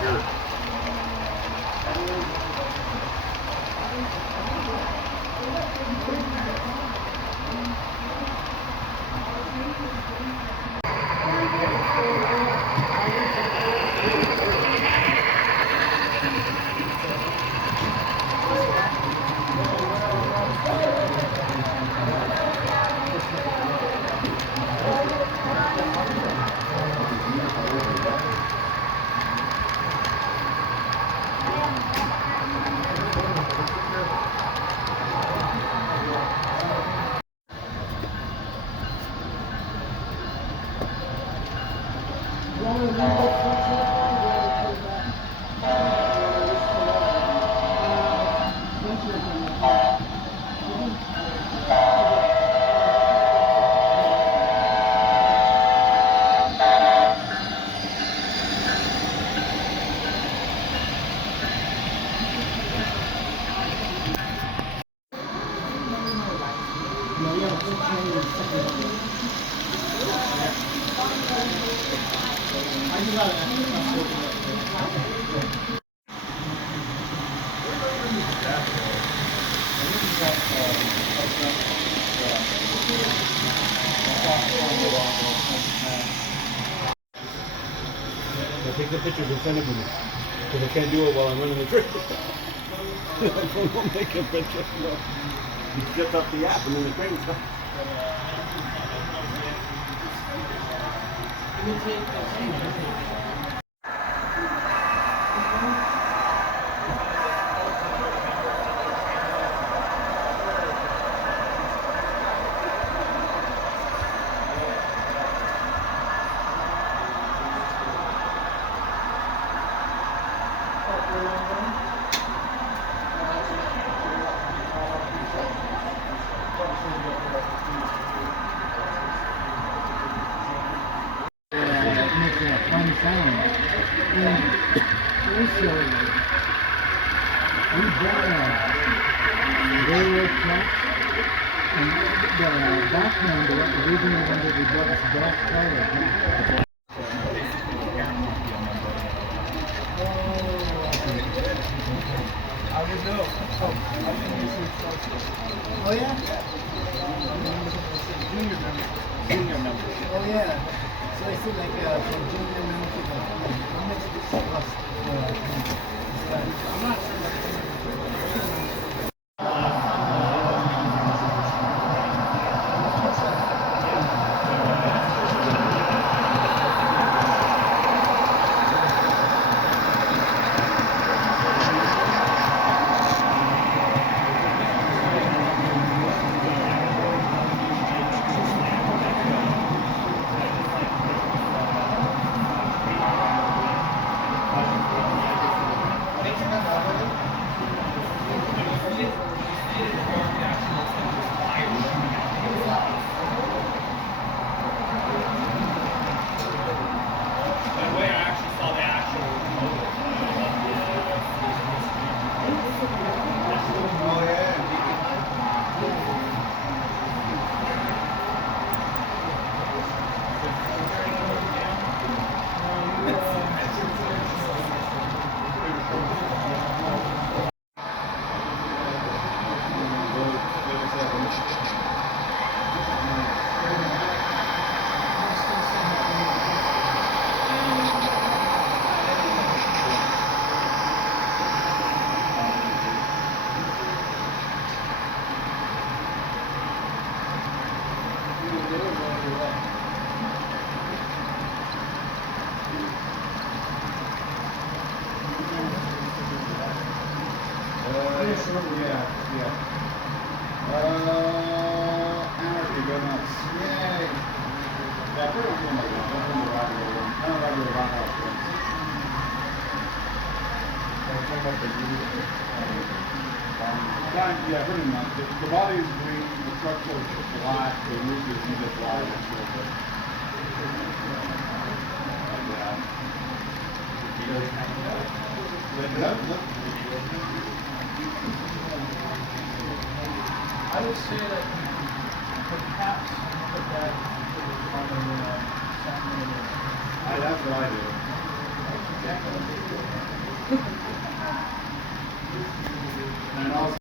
Sure. I take the pictures and send them to me. Because I can't do it while I'm running the train. I won't make a picture. No. You shut off the app and then the train stops. Funny sound. And also, we bought a railroad track, and the background, the original one that we bought is black color. I would know. I think you should. Oh yeah? Junior member. Oh yeah. So is it like from junior membership or how much does it cost? I'm not sure. Anarchy, go nuts. Yay! Yeah, pretty much one like that. That's one of the regular ones. I don't regular rock house ones. Yeah, pretty much. The body is green, the structure is black, the roof is either black or silver. Like that. I would say that perhaps put that on the That's what I do. And also